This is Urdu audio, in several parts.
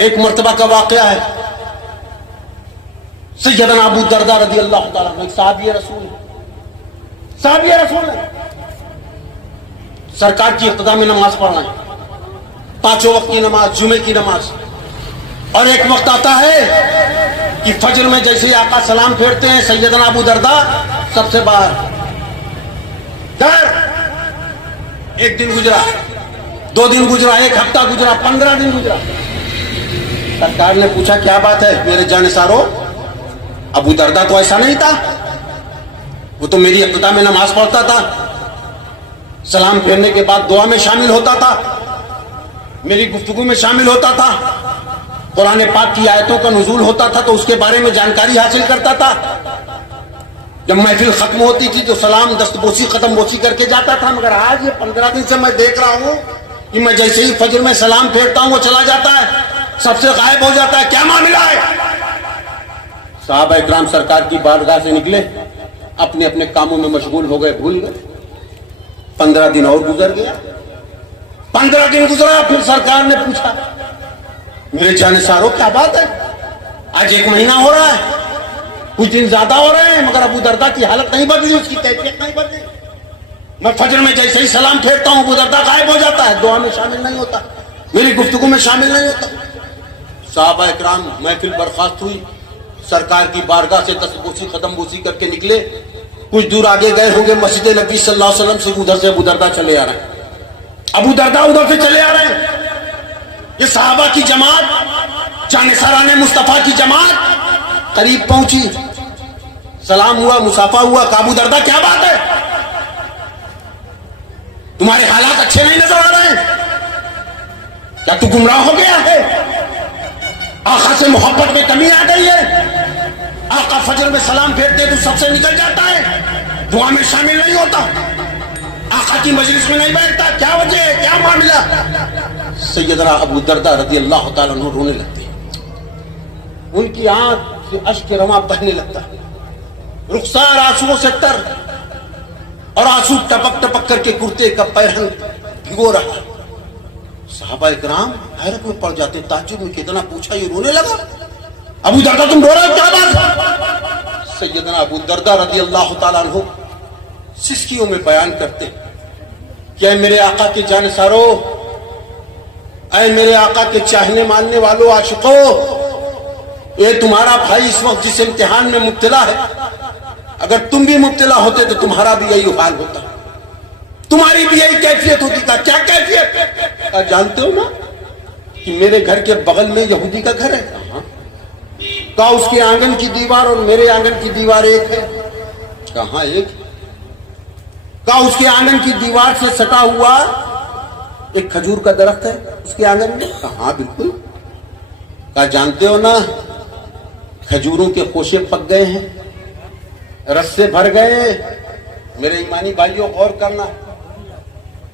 ایک مرتبہ کا واقعہ ہے، سیدنا ابو درداء رضی اللہ تعالیٰ عنہ، ایک صحابی رسول ہے، سرکار کی اقتداء میں نماز پڑھ رہے ہیں، 5 وقت کی نماز، جمعے کی نماز، اور ایک وقت آتا ہے کہ فجر میں جیسے ہی آقا سلام پھیرتے ہیں، سیدنا ابو درداء سب سے باہر در۔ ایک دن گزرا، 2 دن گزرا، 1 ہفتہ گزرا، 15 دن گزرا، سرکار نے پوچھا کیا بات ہے میرے جانثارو، ابو درداء تو ایسا نہیں تھا، وہ تو میری اقتداء میں نماز پڑھتا تھا، سلام پھیرنے کے بعد دعا میں شامل ہوتا تھا، میری گفتگو میں شامل ہوتا تھا، قرآن پاک کی آیتوں کا نزول ہوتا تھا تو اس کے بارے میں جانکاری حاصل کرتا تھا، جب محفل ختم ہوتی تھی تو سلام دست بوسی قدم بوسی کر کے جاتا تھا، مگر آج یہ 15 دن سے میں دیکھ رہا ہوں کہ میں جیسے ہی فجر میں سلام پھیرتا ہوں وہ چلا جاتا ہے، سب سے غائب ہو جاتا ہے، کیا معاملہ ہے؟ صحابہ اکرام سرکار کی بارگاہ سے نکلے، اپنے اپنے کاموں میں مشغول ہو گئے، بھول گئے۔ 15 دن اور گزر گیا، 15 دن گزرا، پھر سرکار نے پوچھا میرے جانثارو کیا بات ہے، آج 1 مہینہ ہو رہا ہے، کچھ دن زیادہ ہو رہے ہیں، مگر ابو درداء کی حالت نہیں بدلی، اس کی کیفیت نہیں بدلی، میں فجر میں جیسے ہی سلام پھیرتا ہوں ابو درداء غائب ہو جاتا ہے، دعا میں شامل نہیں ہوتا، میری گفتگو میں شامل نہیں ہوتا۔ صحابہ اکرام محفل برخاست ہوئی، سرکار کی بارگاہ سے دست بوسی قدم بوسی کر کے نکلے، کچھ دور آگے گئے ہوں گے، مسجد نبی صلی اللہ علیہ وسلم سے ادھر سے ابو درداء چلے آ رہے ہیں، ابو درداء ادھر سے چلے آ رہے ہیں، یہ صحابہ کی جماعت، جانثاران مصطفیٰ کی جماعت قریب پہنچی، سلام ہوا، مصافحہ ہوا، ابو درداء کیا بات ہے، تمہارے حالات اچھے نہیں نظر آ رہے ہیں، کیا تو گمراہ ہو گیا ہے، آقا سے محبت میں کمی آ گئی ہے، آقا فجر میں سلام پھیرتے تو سب سے نکل جاتا ہے، دعا میں شامل نہیں ہوتا، آقا کی مجلس میں نہیں بیٹھتا، کیا وجہ ہے، کیا معاملہ؟ سیدنا ابو درداء رضی اللہ تعالیٰ عنہ رونے لگتے ہیں، ان کی آنکھ سے اشک رواں بہنے لگتا ہے، رخسار آنسوؤں سے تر، اور آنسو ٹپک ٹپک کر کے کرتے کا پیرہن بھگو رہا ہے۔ صحابہ اکرام حیرت میں پڑ جاتے، تعجب میں کتنا پوچھا یہ رونے لگا، ابو درداء تم رو رہے ہو، کیا بات ہے؟ سیدنا ابو درداء رضی اللہ تعالیٰ عنہ سسکیوں میں بیان کرتے کہ اے میرے آقا کے جانثارو، اے میرے آقا کے چاہنے ماننے والوں، عاشقوں، یہ تمہارا بھائی اس وقت جس امتحان میں مبتلا ہے، اگر تم بھی مبتلا ہوتے تو تمہارا بھی یہی حال ہوتا، تمہاری بھی یہی کیفیت ہوتی۔ کا کیا کیفیت؟ جانتے ہو نا کہ میرے گھر کے بغل میں یہودی کا گھر ہے، کہا اس کے آنگن کی دیوار اور میرے آنگن کی دیوار ایک ہے، کہاں ایک؟ کہا اس کے آنگن کی دیوار سے سٹا ہوا ایک کھجور کا درخت ہے اس کے آنگن میں، کہاں بالکل۔ کہا جانتے ہو نا کھجوروں کے خوشے پک گئے ہیں، رسے بھر گئے۔ میرے ایمانی بھائیوں غور کرنا،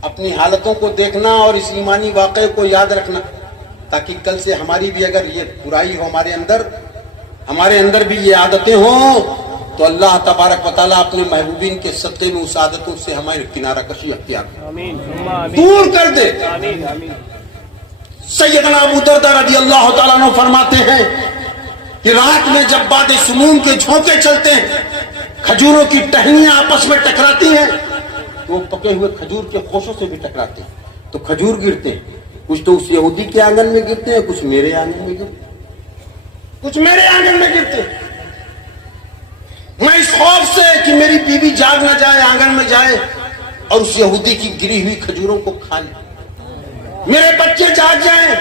اپنی حالتوں کو دیکھنا اور اس ایمانی واقعے کو یاد رکھنا، تاکہ کل سے ہماری بھی اگر یہ برائی ہو ہمارے اندر بھی یہ عادتیں ہوں تو اللہ تبارک و تعالیٰ اپنے محبوبین کے صدقے میں اس عادتوں سے ہماری کنارہ کشی اختیار دور کر دے۔ سیدنا ابو درداء رضی اللہ تعالیٰ عنہ فرماتے ہیں کہ رات میں جب باد سموم کے جھونکے چلتے ہیں، کھجوروں کی ٹہنیاں آپس میں ٹکراتی ہیں، وہ پکے ہوئے کھجور کے خوشوں سے بھی ٹکراتے ہیں تو کھجور گرتے ہیں، کچھ تو اس یہودی کے آنگن میں گرتے ہیں، کچھ میرے آنگن میں گرتے ہیں، کچھ میرے آنگن میں گرتے ہیں۔ میں اس خوف سے کہ میری بیوی جاگ نہ جائے، آنگن میں جائے اور اس یہودی کی گری ہوئی کھجوروں کو کھا لے، میرے بچے جاگ جائیں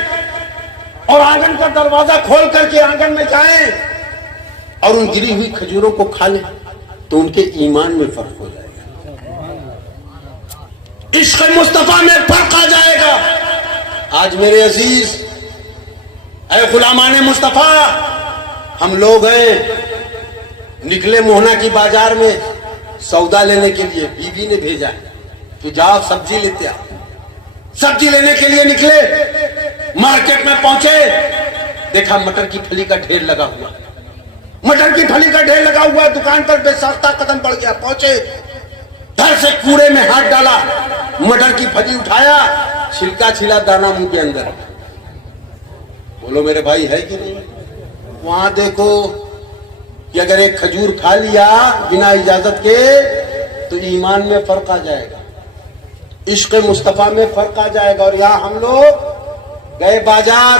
اور آنگن کا دروازہ کھول کر کے آنگن میں جائیں اور ان گری ہوئی کھجوروں کو کھا لیں تو ان کے ایمان میں فرق ہو جائے گا، عشق مصطفیٰ میں فرق آ جائے گا۔ آج میرے عزیز، اے غلامان مصطفیٰ، ہم لوگ ہیں نکلے موہنا کی بازار میں سودا لینے کے لیے، بیوی نے بھیجا کہ جاؤ سبزی لیتے آؤ، سبزی لینے کے لیے نکلے، مارکیٹ میں پہنچے، دیکھا مٹر کی پھلی کا ڈھیر لگا ہوا، مٹر کی پھلی کا ڈھیر لگا ہوا، دکان پر بے ساختہ قدم بڑھ گیا، پہنچے، گھر سے کوڑے میں ہاتھ ڈالا، مٹر کی پھلی اٹھایا، چھلکا چھلا دانا منہ کے اندر، بولو میرے بھائی ہے کہ نہیں؟ وہاں دیکھو کہ اگر ایک کھجور کھا لیا بنا اجازت کے تو ایمان میں فرق آ جائے گا، عشق مصطفیٰ میں فرق آ جائے گا. اور یہاں ہم لوگ گئے بازار،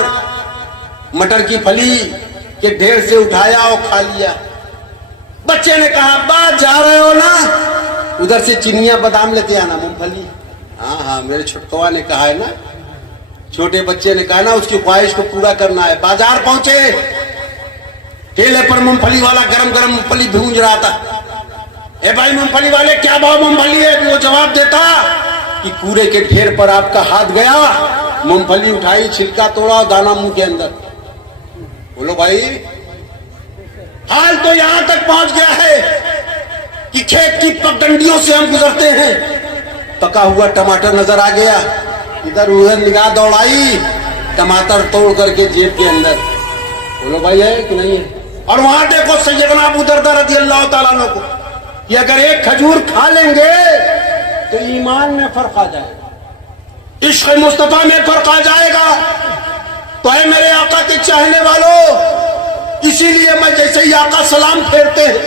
مٹر کی پھلی کے ڈھیر سے اٹھایا اور کھا لیا. بچے نے کہا ابا جا رہے ہو نا، ادھر سے چنیاں بادام لیتے آنا، مونگ پھلی. ہاں میرے چھٹکوا نے کہا ہے نا، چھوٹے بچے نے کہا نا اس کی خواہش کو پورا کرنا ہے. بازار پہنچے، ٹھیلے پر مونگ پھلی والا گرم گرم مونگ پھلی بھونج رہا تھا. اے بھائی مونگ پھلی والے کیا بھاؤ مونگ پھلی ہے؟ وہ جواب دیتا کہ کورے کے ڈھیر پر آپ کا ہاتھ گیا، مونگ پھلی اٹھائی، چھلکا توڑا، دانا منہ کے اندر. بولو بھائی، حال تو یہاں تک پہنچ گیا ہے کہ کھیت کی پگڈنڈیوں سے ہم گزرتے ہیں، پکا ہوا ٹماٹر نظر آ گیا، ادھر ادھر نگاہ دوڑائی، ٹماٹر توڑ کر کے جیب کے اندر. بولو بھائی ہے کہ نہیں ہے؟ اور وہاں دیکھو سیدنا ابو دردہ رضی اللہ تعالیٰ عنہ کو کہ اگر ایک کھجور کھا لیں گے تو ایمان میں فرق آ جائے گا، عشق مصطفیٰ میں فرق آ جائے گا. تو اے میرے آقا کے چاہنے والوں، اسی لیے میں جیسے ہی آقا سلام پھیرتے ہیں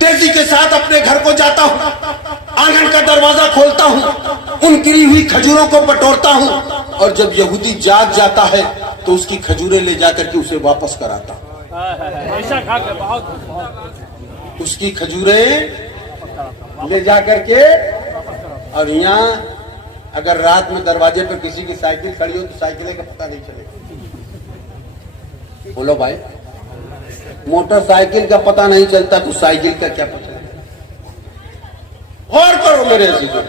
تیزی کے ساتھ اپنے گھر کو جاتا ہوں، آنگن کا دروازہ کھولتا ہوں، ان گری ہوئی کھجوروں کو بٹورتا ہوں، اور جب یہودی جاگ جاتا ہے تو اس کی کھجوریں لے جا کر کے اسے واپس کراتا ہوں. اس کی کھجوریں لے جا کر کے. اور یہاں اگر رات میں دروازے پر کسی کی سائیکل کھڑی ہو تو سائیکلیں کا پتہ نہیں چلے گا. بولو بھائی، موٹر سائیکل کا پتہ نہیں چلتا تو سائیکل کا کیا پتہ؟ غور کرو میرے عزیزوں،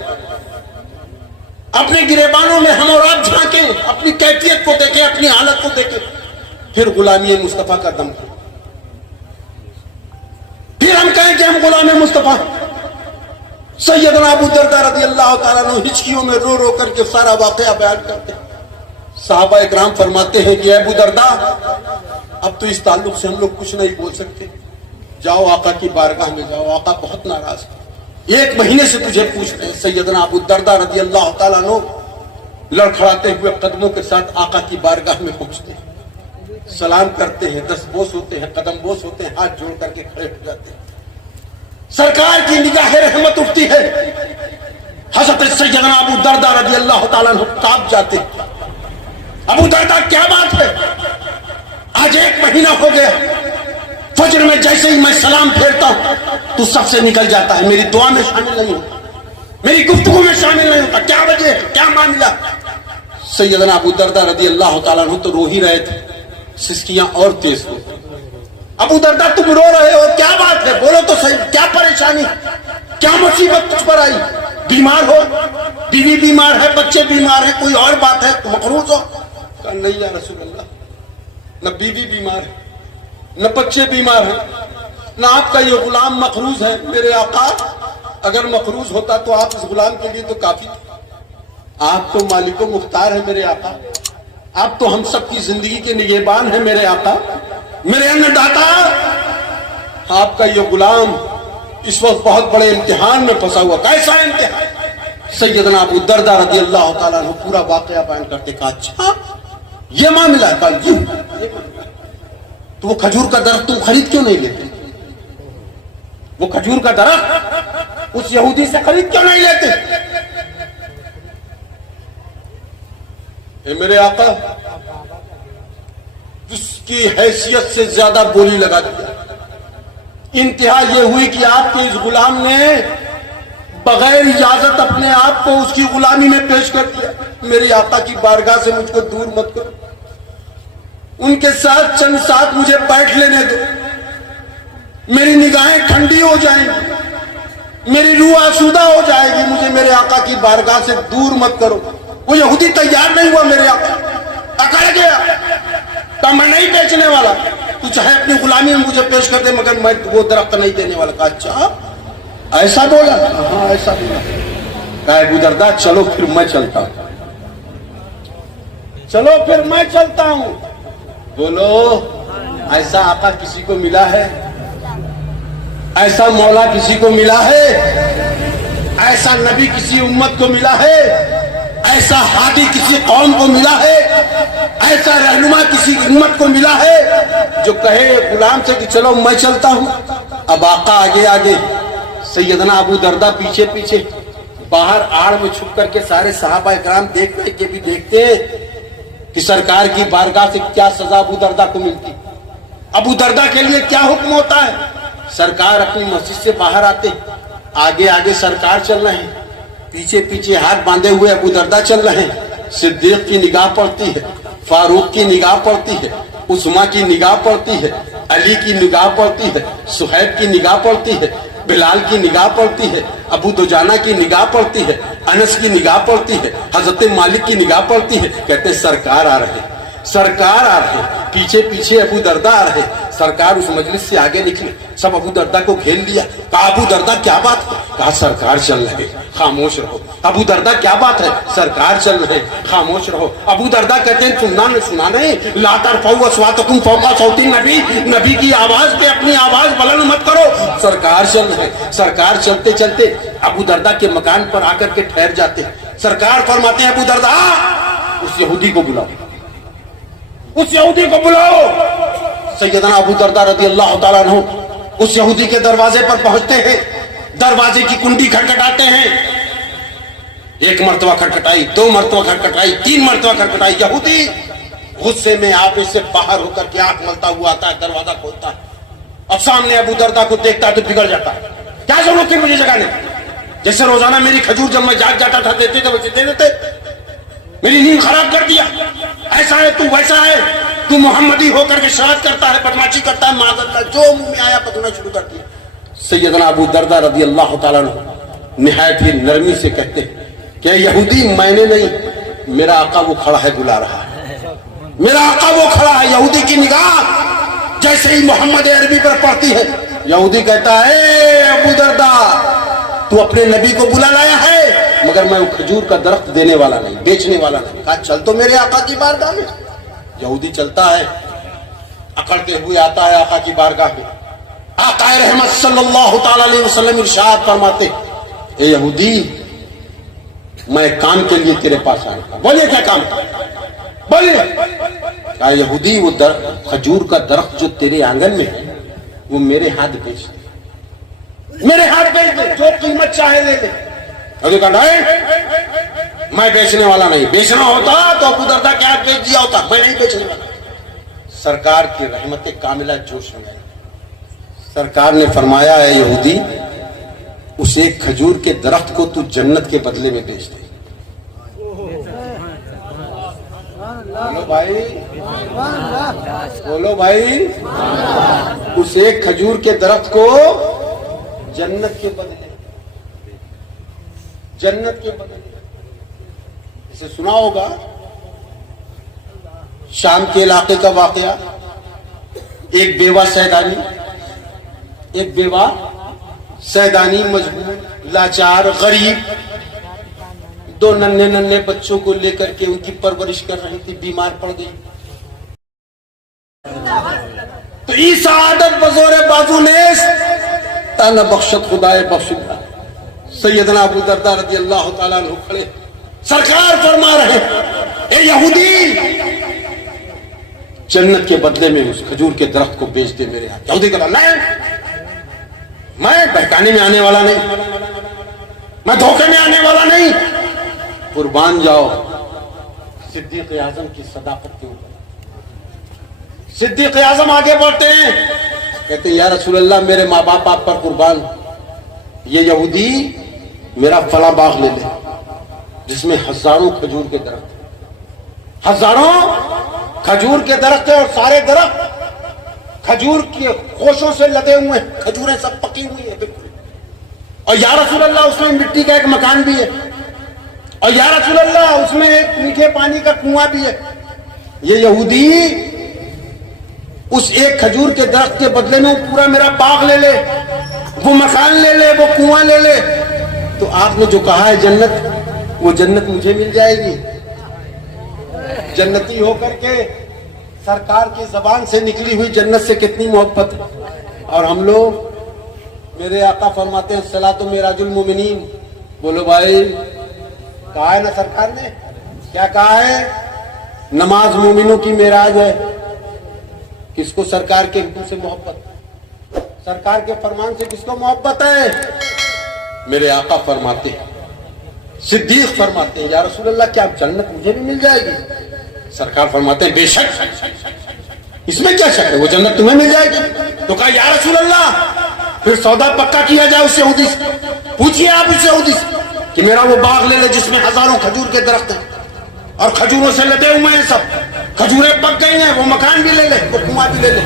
اپنے گریبانوں میں ہم اور آپ جھانکیں، اپنی کیفیت کو دیکھیں، اپنی حالت کو دیکھیں، پھر غلامی مصطفیٰ کا دم کریں. پھر ہم کہیں کہ ہم غلام مصطفیٰ. سیدنا ابو دردہ رضی اللہ تعالیٰ عنہ ہچکیوں میں رو رو کر کے سارا واقعہ بیان کرتے ہیں. صحابہ اکرام فرماتے ہیں کہ اے ابو دردہ، اب تو اس تعلق سے ہم لوگ کچھ نہیں بول سکتے، جاؤ آقا کی بارگاہ میں جاؤ، آقا بہت ناراض ہے، 1 مہینے سے تجھے پوچھتے ہیں. سیدنا ابو دردہ رضی اللہ تعالیٰ عنہ لڑکھڑاتے ہوئے قدموں کے ساتھ آقا کی بارگاہ میں پہنچتے ہیں، سلام کرتے ہیں، دستبوس ہوتے ہیں، قدم بوس ہوتے ہیں، ہاتھ جوڑ کر کے کھڑے ہو جاتے ہیں. سرکار کی نگاہ رحمت اٹھتی ہے، حضرت سیدنا ابو دردہ رضی اللہ تعالیٰ عنہ کانپ جاتے ہیں. ابو دردہ کیا بات ہے؟ آج 1 مہینہ ہو گیا، فجر میں جیسے ہی میں سلام پھیرتا ہوں تو سب سے نکل جاتا ہے، میری دعا میں شامل نہیں ہوتا، میری گفتگو میں شامل نہیں ہوتا، کیا وجہ ہے، کیا معاملہ؟ سیدنا ابو دردہ رضی اللہ تعالیٰ عنہ تو رو ہی رہے تھے، سسکیاں اور تیز ہو. ابو دردہ تم رو رہے ہو، کیا بات ہے؟ بولو تو صحیح، کیا پریشانی، کیا مصیبت تجھ پر آئی؟ بیمار ہو، بیوی بیمار ہے، بچے بیمار ہیں، کوئی اور بات ہے، تو مقروض ہو؟ کہا نہیں یا رسول اللہ، نہ بیوی بیمار ہے، نہ بچے بیمار ہیں، نہ آپ کا یہ غلام مقروض ہے. میرے آقا اگر مقروض ہوتا تو آپ اس غلام کے لیے تو کافی تھے، آپ تو مالک و مختار ہیں میرے آقا، آپ تو ہم سب کی زندگی کے نگہبان ہیں میرے آقا، میرے ان داتا. آپ کا یہ غلام اس وقت بہت بڑے امتحان میں پھنسا ہوا. کیسا امتحان؟ سیدنا ابو دردہ رضی اللہ تعالیٰ عنہ پورا واقعہ بیان کرتے. کہا اچھا یہ معاملہ ہے؟ کہا جی. تو وہ کھجور کا درخت تم خرید کیوں نہیں لیتے؟ وہ کھجور کا درخت اس یہودی سے خرید کیوں نہیں لیتے؟ اے میرے آقا، جس کی حیثیت سے زیادہ بولی لگا دیا. انتہا یہ ہوئی کہ آپ کے اس غلام نے بغیر اجازت اپنے آپ کو اس کی غلامی میں پیش کر دیا. میری آقا کی بارگاہ سے مجھ کو دور مت کرو، ان کے ساتھ چند ساتھ مجھے بیٹھ لینے دو، میری نگاہیں ٹھنڈی ہو جائیں گی، میری روح آسودہ ہو جائے گی، مجھے میرے آقا کی بارگاہ سے دور مت کرو. وہ یہودی تیار نہیں ہوا، میرے آقا اکڑ گیا، تو میں نہیں بیچنے والا، تو چاہے اپنی غلامی میں مجھے پیش کر دے مگر میں وہ درخت نہیں دینے والا. کہا اچھا ایسا بولا؟ ہاں ایسا بولا. کہا ابو دردہ چلو پھر میں چلتا ہوں، چلو پھر میں چلتا ہوں. بولو ایسا آقا کسی کو ملا ہے؟ ایسا مولا کسی کو ملا ہے؟ ایسا نبی کسی امت کو ملا ہے؟ ایسا ہادی کسی قوم کو ملا ہے، ایسا رہنما کسی امت کو ملا ہے جو کہے غلام سے کہ چلو میں چلتا ہوں. اب آقا آگے آگے، سیدنا ابو دردہ پیچھے پیچھے، باہر آڑ میں چھپ کر کے سارے صحابہ اکرام دیکھ رہے کہ بھی دیکھتے کہ سرکار کی بارگاہ سے کیا سزا ابو دردہ کو ملتی، ابو دردہ کے لیے کیا حکم ہوتا ہے. سرکار اپنی مسجد سے باہر آتے، آگے آگے سرکار چل رہے ہیں، پیچھے پیچھے ہاتھ باندھے ہوئے ابو دردہ چل رہے ہیں. صدیق کی نگاہ پڑتی ہے، فاروق کی نگاہ پڑتی ہے، عثمان کی نگاہ پڑتی ہے، علی کی نگاہ پڑتی ہے، صہیب کی نگاہ پڑتی ہے، بلال کی نگاہ پڑتی ہے، ابو دجانہ کی نگاہ پڑتی ہے، انس کی نگاہ پڑتی ہے، حضرت مالک کی نگاہ پڑتی ہے. کہتے ہیں سرکار آ رہے ہیں، سرکار آ رہے ہیں. پیچھے پیچھے ابو دردہ آ رہے ہیں. سرکار اس مجلس سے آگے نکلے، سب ابو دردہ کو گھیر لیا. کہا ابو دردہ کیا بات ہے؟ کہا سرکار چل رہے، خاموش رہو. ابو دردہ کیا بات ہے؟ سرکار چل رہے، خاموش رہو. ابو دردہ کہتے ہیں سننا نہیں، لا ترفعوا اصواتکم فوق صوت النبی، نبی کی آواز پہ اپنی آواز بلند مت کرو. سرکار چل رہے. سرکار چلتے چلتے ابو دردہ کے مکان پر آ کر کے ٹھہر جاتے. سرکار فرماتے ہیں ابو دردہ اس یہودی کو بلاؤ، اس یہودی کو بلاؤ. سیدنا ابو دردہ رضی اللہ تعالیٰ عنہ اس یہودی کے دروازے پر پہنچتے ہیں، دروازے کی کنڈی کھٹکھٹاتے ہیں. ایک مرتبہ کھٹکھٹائی، دو مرتبہ کھٹکھٹائی، تین مرتبہ کھٹکھٹائی. یہودی غصے میں آپ اس سے باہر ہو کر کے آنکھ ملتا ہوا آتا ہے، دروازہ کھولتا ہے. اب سامنے ابو دردہ کو دیکھتا ہے تو بگڑ جاتا ہے. کیا ضرورت تھی مجھے جگانے؟ جیسے روزانہ میری کھجور جب میں جاگ جاتا تھا دیتے تو ویسے دے دیتے. میری نیند خراب کر دیا. ایسا ہے تو ویسا ہے، تو محمدی ہو کر کے شرارت کرتا ہے، بدماشی کرتا ہے، معذرت جو منہ میں آیا پکڑنا شروع کر دیا. سیدنا ابو دردہ رضی اللہ تعالیٰ عنہ نہایت ہی نرمی سے کہتے ہیں کہ یہودی میں نے نہیں، میرا آقا وہ کھڑا ہے بلا رہا ہے، میرا آقا وہ کھڑا ہے. یہودی کی نگاہ جیسے ہی محمد عربی پر پڑتی ہے، یہودی کہتا ہے اے ابو دردہ تو اپنے نبی کو بلا لایا ہے، مگر میں وہ کھجور کا درخت دینے والا نہیں، بیچنے والا نہیں. کہا چل تو میرے آقا کی بارگاہ میں. یہودی چلتا ہے، اکڑتے ہوئے آتا ہے آقا کی بارگاہ میں. آقا رحمت صلی اللہ تعالی علیہ وسلم ارشاد فرماتے اے یہودی میں ایک کام کے لیے تیرے پاس آیا تھا. بولیے کیا کام تھا؟ بولیے. کہا یہودی وہ کھجور کا درخت جو تیرے آنگن میں ہے وہ میرے ہاتھ بیچ دے، میرے ہاتھ بیچ دے، جو قیمت چاہے لے لے. یہودی کہا نہیں میں بیچنے والا نہیں، بیچنا ہوتا تو ابو دردہ کے ہاتھ بیچ دیا ہوتا، میں نہیں بیچنے والا. سرکار کی رحمت کاملہ جوش میں آئی. سرکار نے فرمایا ہے یہودی اس ایک کھجور کے درخت کو تو جنت کے بدلے میں بیچ دے. بولو بھائی، بولو بھائی، اس ایک کھجور کے درخت کو جنت کے بدلے، جنت کے بدلے. اسے سنا ہوگا شام کے علاقے کا واقعہ. ایک بیوہ سیدانی، ایک بیوہ سیدانی مجبور، لاچار، غریب، دو ننھے بچوں کو لے کر کے ان کی پرورش کر رہی تھی، بیمار پڑ گئی. تو ای سعادت بزور بازو نیس تانا بخشت خدائے بخشت. سیدنا ابو دردہ رضی اللہ تعالیٰ عنہ کھڑے، سرکار فرما رہے اے یہودی جنت کے بدلے میں اس کھجور کے درخت کو بیچ دے میرے ہاتھ. یہودی کہا نہیں، میں بہکانے میں آنے والا نہیں، میں دھوکے میں آنے والا نہیں. قربان جاؤ صدیق اعظم کی صداقت کے اوپر. صدیق اعظم آگے بڑھتے ہیں، کہتے ہیں یا رسول اللہ میرے ماں باپ آپ پر قربان، یہ یہودی میرا فلاں باغ لے لے جس میں ہزاروں کھجور کے درخت، ہزاروں کھجور کے درخت ہیں، اور سارے درخت کھجور کے خوشوں سے لدے ہوئے ہیں، کھجوریں سب پکی ہوئی ہیں بالکل. اور یا رسول اللہ اس میں مٹی کا ایک مکان بھی ہے، اور یا رسول اللہ اس میں ایک میٹھے پانی کا کنواں بھی ہے. یہ یہودی اس ایک کھجور کے درخت کے بدلے میں پورا میرا باغ لے لے، وہ مکان لے لے، وہ کنواں لے لے. تو آپ نے جو کہا ہے جنت، وہ جنت مجھے مل جائے گی. جنتی ہو کر کے سرکار کی زبان سے نکلی ہوئی جنت سے کتنی محبت ہے. اور ہم لوگ، میرے آقا فرماتے ہیں الصلاۃ معراج المومنین. بولو بھائی، کہا ہے نا سرکار نے, کیا کہا ہے؟ نماز مومنوں کی معراج ہے. کس کو سرکار کے حکم سے محبت, سرکار کے فرمان سے کس کو محبت ہے؟ میرے آقا فرماتے ہیں, صدیق فرماتے ہیں, یا رسول اللہ کیا جنت مجھے بھی مل جائے گی؟ سرکار فرماتے ہیں بے شک, اس میں کیا شک ہے, وہ جنت تمہیں مل جائے گی. تو کہا یا رسول اللہ پھر سودا پکا کیا جائے اس یہودی سے, پوچھئے آپ اس یہودی سے کہ میرا وہ باغ لے لے جس میں ہزاروں کھجور کے درخت ہیں اور کھجوروں سے لدے ہوئے ہیں, سب کھجوریں پک گئی ہیں, وہ مکان بھی لے لے, وہ کنواں بھی لے لے.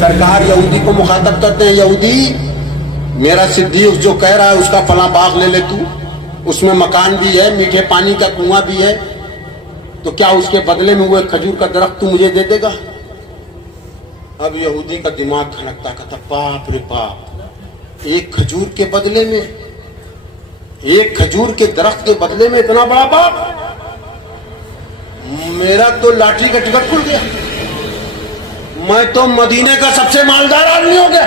سرکار یہودی کو مخاطب کرتے ہیں, یہودی میرا صدیق جو کہہ رہا ہے اس کا فلاں باغ لے لے, تو اس میں مکان بھی ہے, میٹھے پانی کا کنواں بھی ہے, تو کیا اس کے بدلے میں وہ ایک کھجور کا درخت تو مجھے دے دے گا؟ اب یہودی کا دماغ کھنکتا, کہتا باپ رے باپ, ایک کھجور کے بدلے میں, ایک کھجور کے درخت کے بدلے میں اتنا بڑا باپ, میرا تو لاٹری کا ٹکٹ کھل گیا, میں تو مدینے کا سب سے مالدار آدمی ہو گیا.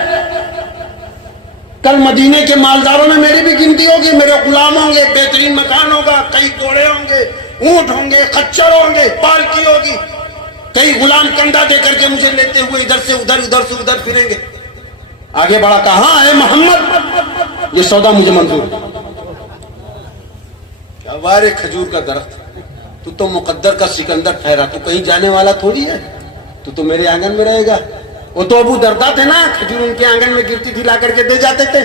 کل مدینے کے مالداروں میں میری بھی گنتی ہوگی, میرے غلام ہوں گے, بہترین مکان ہوگا, کئی گھوڑے ہوں گے, اونٹ ہوں گے, خچر ہوں گے, پالکی ہوگی, کئی غلام کنڈا دے کر کے مجھے لیتے ہوئے ادھر سے ادھر, ادھر سے ادھر پھریں گے. آگے بڑھا, کہا اے محمد یہ سودا مجھے منظور ہے. کیا وارے کھجور کا درخت, تو مقدر کا سکندر ٹھہرا, تو کہیں جانے والا تھوڑی ہے, تو میرے آنگن میں رہے گا. وہ تو ابو دردا تھے نا, کھجور ان کے آنگن میں گرتی تھی لا کر کے دے جاتے تھے.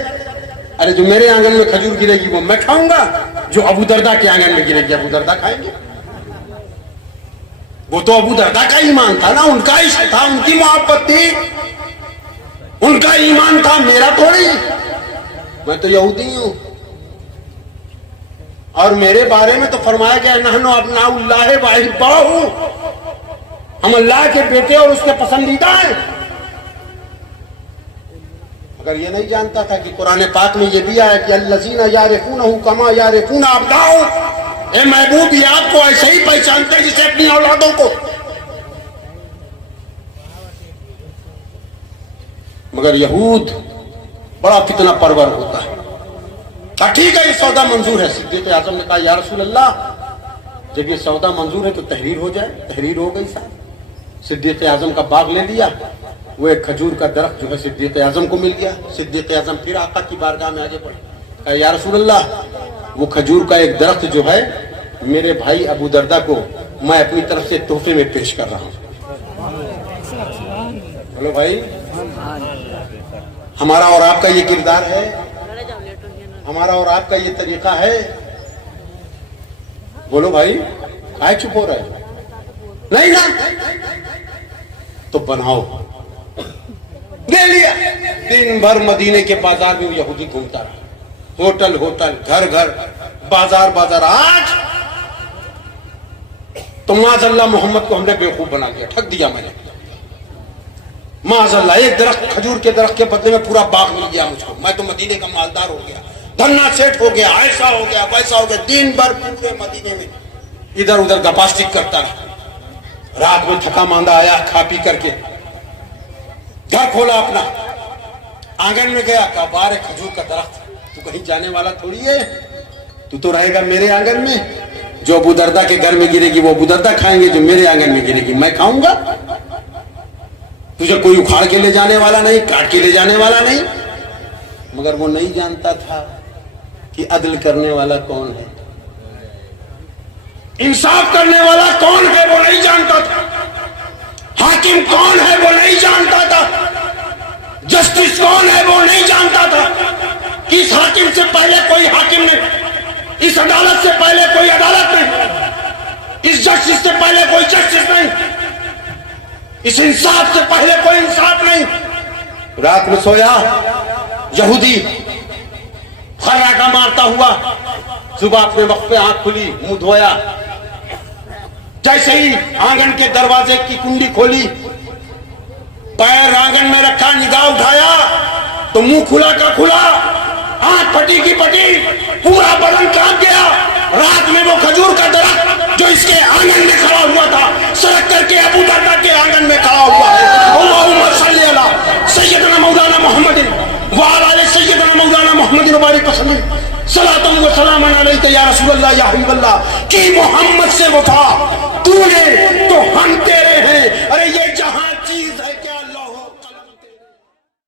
ارے جو میرے آنگن میں کھجور گرے گی وہ میں کھاؤں گا, جو ابو دردا کے آنگن میں گرے گی ابو دردا کھائیں گے. وہ تو ابو دردا کا ایمان تھا نا, ان کا عشق تھا, ان کی محبت تھی, ان کا ایمان تھا, میرا تھوڑی. میں تو یہودی ہوں, اور میرے بارے میں تو فرمایا گیا نحنو ابناء اللہ واحباؤہ, ہم اللہ کے بیٹے اور اس کے پسندیدہ ہیں. اگر یہ نہیں جانتا تھا کہ قرآن پاک میں یہ بھی آیا کہ الذین یعرفونہ کما یعرفون ابناءہم, اے محبوب یہ آپ کو ایسے ہی پہچانتے ہیں جسے اپنی اولادوں کو. مگر یہود بڑا فتنہ پرور ہوتا ہے. ٹھیک ہے یہ سودا منظور ہے. صدیق اعظم نے کہا یا رسول اللہ جب یہ سودا منظور ہے تو تحریر ہو جائے. تحریر ہو گئی صاحب, صدیق اعظم کا باغ لے لیا, وہ ایک کھجور کا درخت جو ہے صدیق اعظم کو مل گیا. صدیق اعظم پھر آقا کی بارگاہ میں آگے بڑھے, کہا یا رسول اللہ وہ کھجور کا ایک درخت جو ہے میرے بھائی ابو دردہ کو میں اپنی طرف سے تحفے میں پیش کر رہا ہوں. بولو بھائی, ہمارا اور آپ کا یہ کردار ہے, ہمارا اور آپ کا یہ طریقہ ہے. بولو بھائی, آئے چپ ہو رہا ہے؟ نہیں نا, تو بناؤ. لے لیا. دن بھر مدینے کے بازار میں وہ یہودی گھومتا رہا, ہوٹل ہوٹل, گھر گھر, بازار بازار. آج تو معاذ اللہ محمد کو ہم نے بیوقوف بنا دیا, ٹھگ دیا میں نے. معاذ اللہ ایک درخت, کھجور کے درخت کے بدلے میں پورا باغ مل گیا مجھ کو, میں تو مدینے کا مالدار ہو گیا, دھنا سیٹ ہو گیا, ایسا ہو گیا ویسا ہو گیا. دن بھر پورے مدینے میں ادھر ادھر گپاسٹک کرتا رہا. رات میں تھکا ماندہ آیا, کھا پی کر کے گھر کھولا اپنا, آنگن میں گیا, کہا بارے کھجور کا درخت, تو کہیں جانے والا تھوڑی ہے, تو رہے گا میرے آنگن میں. جو ابو دردہ کے گھر میں گرے گی وہ ابو دردہ کھائیں گے, جو میرے آنگن میں گرے گی میں کھاؤں گا. تجھے کوئی اکھاڑ کے لے جانے والا نہیں, کاٹ کے لے جانے والا نہیں. مگر وہ نہیں جانتا تھا کہ عدل کرنے والا کون ہے, انصاف کرنے والا کون ہے وہ نہیں جانتا تھا, حاکم کون ہے وہ نہیں جانتا تھا, جسٹس کون ہے وہ نہیں جانتا تھا. کس حاکم سے پہلے کوئی حاکم نہیں, اس عدالت سے پہلے کوئی عدالت نہیں, اس جسٹس سے پہلے کوئی جسٹس نہیں, اس انصاف سے پہلے کوئی انصاف نہیں. رات میں سویا یہودی, خراٹا مارتا ہوا, صبح اپنے وقت پہ آنکھ کھلی, منہ دھویا, جیسے ہی آنگن کے دروازے کی کنڈی کھولی, پیر آنگن میں رکھا, نگاہ اٹھایا تو منہ کھلا کا کھلا, آنکھ پھٹی کی پھٹی, پورا بدن کانپ گیا. رات میں وہ کھجور کا درخت جو اس کے آنگن میں کھڑا ہوا تھا سرک کر کے ابو دردہ کے آنگن میں کھڑا ہوا ہے. اللہم صلی علی سیدنا مولانا محمد وعلی آل سیدنا مولانا محمد وبارک وسلم. صلاۃ و سلام علیک یا رسول اللہ. اللہ یا حبیب اللہ کی محمد سے وفا، تو نے تو ہم کے